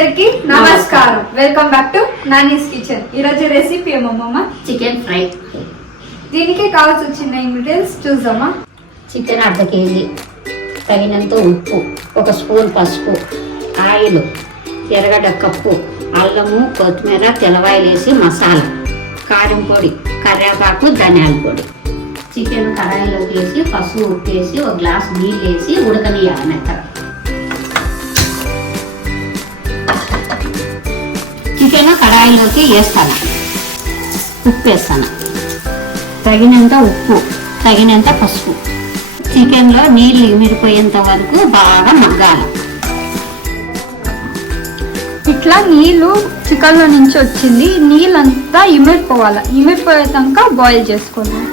అందరికి నమస్కారం. Welcome back to Nani's kitchen. ఈరోజు రెసిపీ ఏమమ్మా? Chicken fry. దీనికి కావాల్సి వచ్చిన ఇంగ్రీడియంట్స్ చూద్దామా. చికెన్ అర్ధ కేజీ, తగినంత ఉప్పు, 1 స్పూన్ పసుపు, ఆయిల్, ఎర్రగడ్డ కప్పు, అల్లము, కొత్తిమీర, తెల్లవాయలు వేసి మసాలా, కారం పొడి, కరివేపాకు, ధనియాల పొడి. చికెన్ కడాయిలోకి వేసి పసుపు, ఉప్పు వేసి 1 గ్లాస్ నీళ్ళు వేసి ఉడకనియాలి మెత్తగా. చికెన్ కడాయిలోకి వేస్తాను, ఉప్పు వేస్తాను, తగినంత ఉప్పు, తగినంత పసుపు. చికెన్లో నీళ్ళు ఇమిరిపోయేంత వరకు బాగా మగ్గాలి. ఇట్లా నీళ్ళు చికెన్ లో నుంచి వచ్చింది, నీళ్ళంతా ఇమిరిపోవాలి. ఇమిరిపోయేదాకా బాయిల్ చేసుకోవాలి.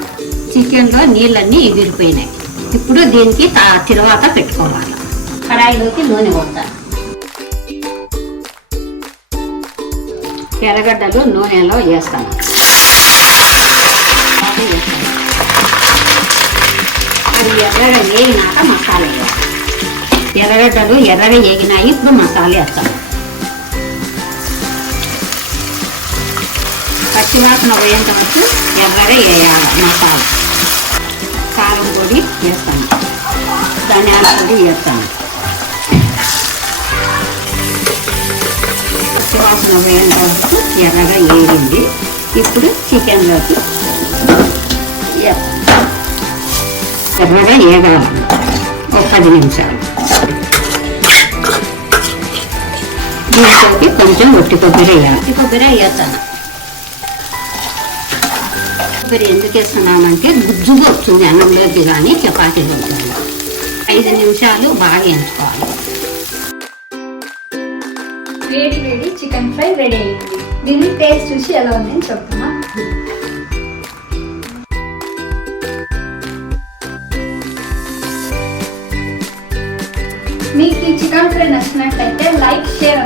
చికెన్లో నీళ్ళన్నీ ఎగిరిపోయినాయి. ఇప్పుడు దీనికి తర్వాత పెట్టుకోవాలి. కడాయిలోకి నూనె పోతాను. ఎర్రగడ్డలు నూనెలో వేస్తాను. అది ఎర్రగా వేగినాక మసాలా వేస్తాను. ఎర్రగడ్డలు ఎర్రగా వేగినాయి. ఇప్పుడు మసాలా వేస్తాను. పచ్చివాసన పోయేంత వరకు ఎర్రగా వేయాలి మసాలా. కారం పొడి వేస్తాను, ధనియాల పొడి వేస్తాను. పచ్చివాసన పోయేంత వరకు ఎర్రగా వేగింది. ఇప్పుడు చికెన్లోకి ఎర్రగా వేగాలి 10 నిమిషాలు. దీంట్లోకి కొంచెం ఒట్టి కొబ్బరి వేయాలి. ఒట్టి కొబ్బరి వేస్తాను. కొబ్బరి ఎందుకు వేస్తున్నామంటే గుజ్జుగా వస్తుంది అన్నంలోకి కానీ చపాతీలోకి కానీ. 5 నిమిషాలు బాగా వేయించుకోవాలి. వేడి వేడి చికెన్ ఫ్రై రెడీ అయింది. దీన్ని టేస్ట్ చూసి ఎలా ఉందని చెప్తామా. మీకు ఈ చికెన్ ఫ్రై నచ్చినట్లయితే లైక్, షేర్